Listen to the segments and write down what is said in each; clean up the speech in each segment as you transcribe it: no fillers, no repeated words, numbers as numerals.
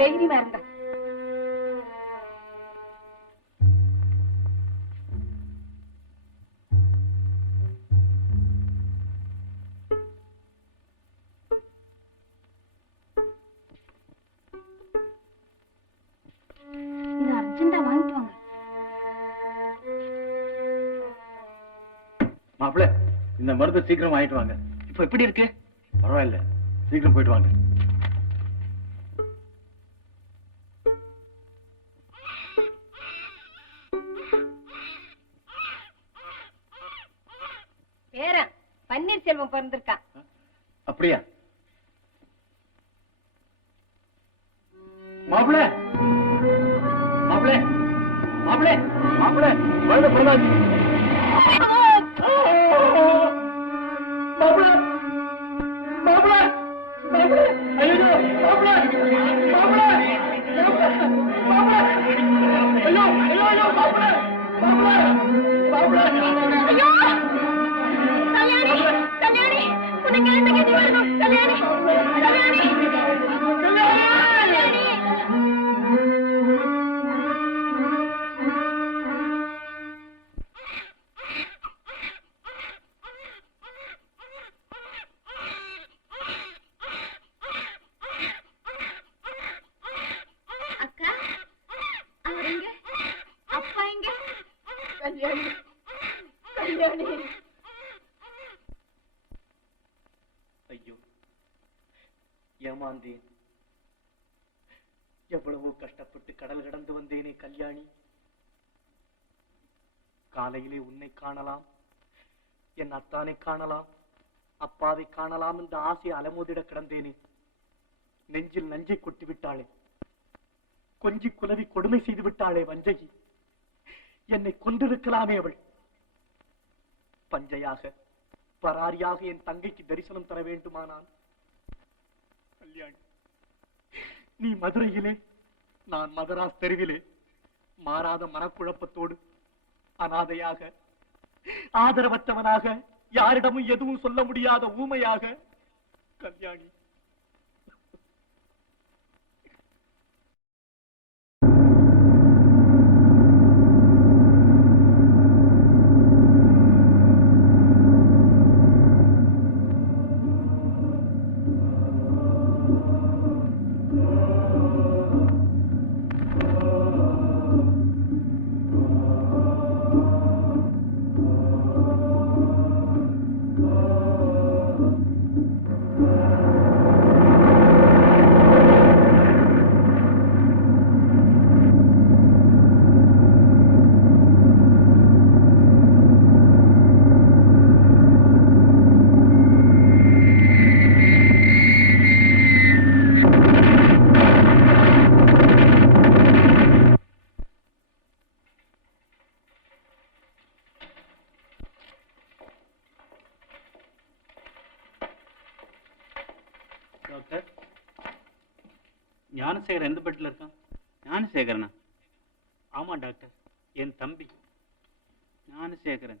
தைரியமா இருங்க. இது அர்ஜென்டா வாங்கிட்டு வாங்க. மாப்பிள்ள, இந்த மருந்து சீக்கிரம் வாங்கிட்டு வாங்க. இப்ப எப்படி இருக்கு? பரவாயில்ல, சீக்கிரம் போயிட்டு வாங்க. பேரன் பன்னீர்செல்வம் பிறந்திருக்கான். அப்படியா? மாப்பிள்ள, மாப்பிள்ள, மாப்பிள்ள, மாப்பிள்ள, குழந்தை பிறந்தாச்சு. மாப்பிள்ள, மாப்பிள்ள, மாப்பிள்ள, ஐயோ, மாப்பிள்ள, மாப்பிள்ள, மாப்பிள்ள, ஐயோ, ஐயோ, ஐயோ, மாப்பிள்ள, மாப்பிள்ள, மாப்பிள்ள, ஐயோ, கல்யாணி, கல்யாணி, உனக்கு எழுந்து கட்டி வரணும். கல்யாணி, கல்யாணி, கல்யாணி. அக்கா, அவர் எங்க? அப்பா எங்க? கல்யாணி, கல்யாணி. ஐயோ, ஏமாந்தேன். எவ்வளவோ கஷ்டப்பட்டு கடல் கடந்து வந்தேனே கல்யாணி. காலையிலே உன்னை காணலாம், என் அத்தானை காணலாம், அப்பாவை காணலாம் என்ற ஆசை அலமோதிட கிடந்தேனே. நெஞ்சில் நஞ்சை கொட்டி விட்டாளே, கொஞ்சி குலவி கொடுமை செய்து விட்டாளே வஞ்சகி. என்னை கொண்டிருக்கலாமே அவள். பஞ்சையாக பராரியாக என் தங்கைக்கு தரிசனம் தர வேண்டுமானான். கல்யாணி, நீ மதுரையிலே, நான் மதராஸ் தெருவிலே, மாறாத மனக்குழப்பத்தோடு அனாதையாக, ஆதரவற்றவனாக, யாரிடமும் எதுவும் சொல்ல முடியாத ஊமையாக. கல்யாணி, டாக்டர், ஞானசேகரன் எந்த பெட்டில் இருக்கான்? ஞானசேகரனா? ஆமா டாக்டர், என் தம்பி ஞானசேகரன்.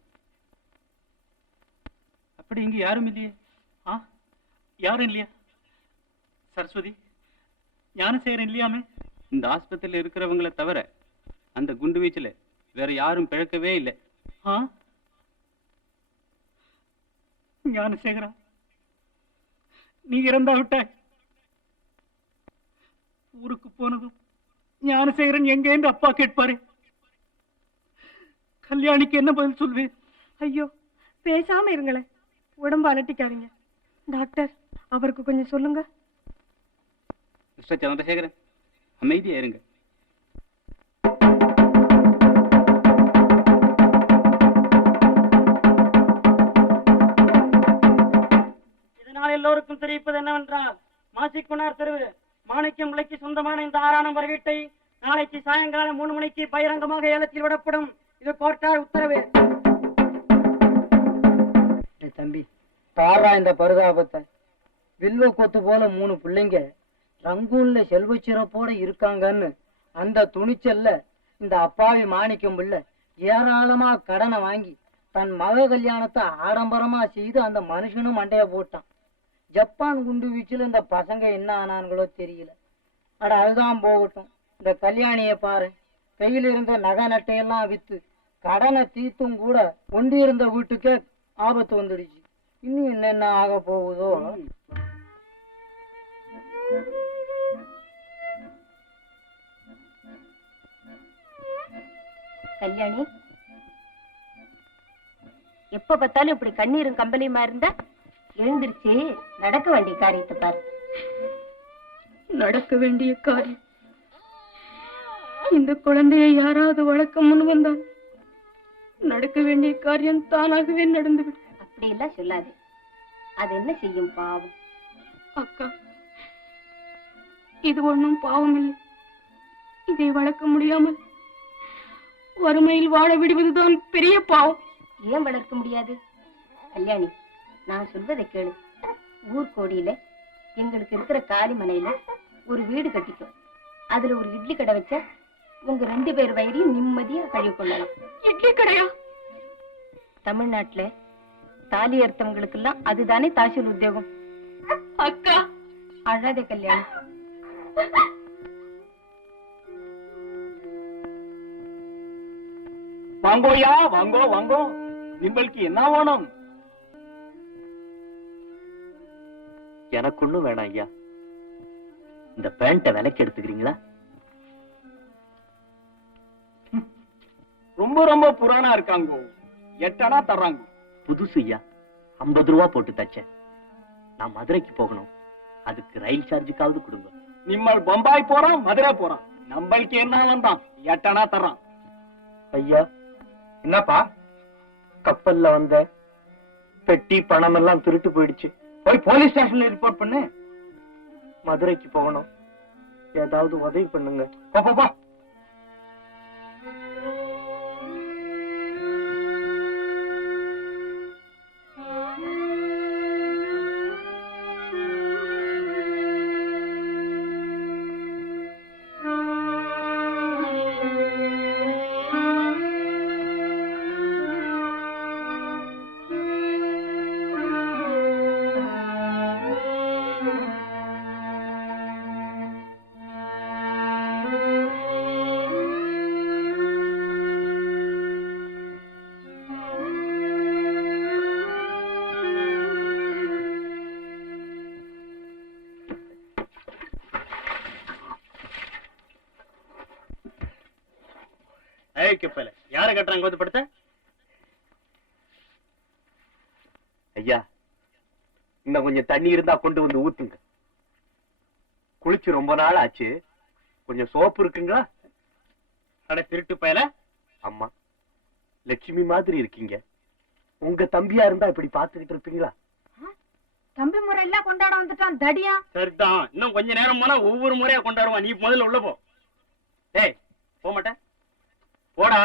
அப்படி இங்க யாரும் இல்லையே. யாரும் இல்லையா? சரஸ்வதி, ஞானசேகரன் இல்லையாமே? இந்த ஆஸ்பத்திரியில் இருக்கிறவங்களை தவிர அந்த குண்டு வீச்சில் வேற யாரும் பிழைக்கவே இல்லை. ஞானசேகரா, நீ இறந்தா விட்டாய். ஊருக்கு போனதும் ஞானசேகரன் எங்க என்று அப்பா கேட்பாரு. கல்யாணிக்கு என்ன பதில் சொல்வேன்? ஐயோ, பேசாம இருங்களேன், உடம்பு அலட்டிக்காதீங்க. டாக்டர், அவருக்கு கொஞ்சம் சொல்லுங்க. மிஸ்டர் சந்திரசேகரன், அமைதியா இருங்க. எல்லோருக்கும் தெரிவிப்பது என்னவென்றால், மாசிக்குனார் தெரு மாணிக்கம் விலைக்கு சொந்தமான இந்த 6 நம்பர் வீட்டை நாளைக்கு சாயங்காலம் 3 மணிக்கு பகிரங்கமாக ஏலத்தில் விடப்படும். இது கோர்ட்டார் உத்தரவு. தம்பி, பாரா இந்த பரிதாபத்தை. வில்வ கொத்து போல 3 பிள்ளைங்க ரங்கூன்ல செல்வ சிறப்போட இருக்காங்கன்னு அந்த துணிச்சல்ல இந்த அப்பாவி மாணிக்கம் பிள்ளை ஏராளமா கடனை வாங்கி தன் மக கல்யாணத்தை ஆடம்பரமா செய்து அந்த மனுஷனும் மண்டைய போட்டான். ஜப்பான் குண்டு வீச்சில் இந்த பசங்க என்ன ஆனான்களோ தெரியல. அட அதுதான் போகட்டும். இந்த கல்யாணிய பாரு, கையில் இருந்த நகை நட்டையெல்லாம் வித்து கடனை தீர்த்தும் கூட ஒண்டி இருந்த வீட்டுக்கே ஆபத்து வந்துடுச்சு. இன்னும் என்னென்ன ஆக போகுதோ. கல்யாணி, எப்ப பார்த்தாலும் இப்படி கண்ணீரும் கம்பளியுமா இருந்தா எழுந்திருச்சு நடக்க வேண்டிய காரியத்தை பாரு. நடக்க வேண்டிய காரியம். இந்த குழந்தையை யாராவது வளர்க்க முன் வந்தால் நடக்க வேண்டிய காரியம் தானாகவே நடந்துவிடும். அப்படி எல்லாம் சொல்லாது. அது என்ன செய்யும் பாவம். அக்கா, இது ஒண்ணும் பாவம் இல்லை. இதை வளர்க்க முடியாமல் வறுமையில் வாழ விடுவதுதான் பெரிய பாவம். ஏன் வளர்க்க முடியாது? கல்யாணி, நான் சொல்வதை கேளு. ஊர்கோடியில எங்களுக்கு இருக்கிற காலி மனையில ஒரு வீடு கட்டிக்கும். அதுல ஒரு இட்லி கடை வச்சா உங்க 2 பேர் வயிறையும் நிம்மதியா கழுவி கொள்ளலாம். இட்லி கடையா? தமிழ்நாட்டுல தாலி அர்த்தவங்களுக்கு எல்லாம் அதுதானே தாசில் உத்தியோகம். அக்கா, அழாதே கல்யாணி. வாங்கோயா, வாங்கோ வாங்கோ, உங்களுக்கு என்ன வேணும்? எனக்கு ஒண்ணும் வேணாம் ஐயா. இந்த பேண்ட விலைக்கு எடுத்துக்கிறீங்களா? ரொம்ப ரொம்ப புராணா இருக்காங்க. 8 அணா தர்றாங்க. புதுசு ஐயா, 50 ரூபா போட்டு தச்சேன். நான் மதுரைக்கு போகணும். அதுக்கு ரயில் சார்ஜுக்காவது கொடுங்க. நிம்மல் பம்பாய் போறான், மதுரை போறான். நம்மளுக்கு என்ன வந்தான் 8 அணா தர்றான். ஐயா, என்னப்பா? கப்பல்ல வந்த பெட்டி பணம் எல்லாம் திருட்டு போயிடுச்சு. போய் போலீஸ் ஸ்டேஷன்ல ரிப்போர்ட் பண்ணு. மதுரைக்கு போகணும். ஏதாவது உதவி பண்ணுங்க. போ. யார கட்டுறாங்க வந்து படுத்த? ஐயா, இன்னும் கொஞ்சம் தண்ணி இருந்தா கொண்டு வந்து ஊத்துங்க. குளிச்சு ரொம்ப நாள் ஆச்சு. கொஞ்சம் சோப்பு இருக்குங்களா? அட திருட்டு பயல. அம்மா, லட்சுமி மாதிரி இருக்கீங்க. உங்க தம்பியா இருந்தா இப்படி பாத்துக்கிட்டு இருப்பீங்களா? தம்பி முறை எல்லாம் கொண்டாட வந்துட்டான் தடியா. சரிதான், இன்னும் கொஞ்ச நேரம் போனா ஒவ்வொரு முறையா கொண்டாடுவான். நீ முதல்ல உள்ள போ. ஏய், போக மாட்டேன். போடா.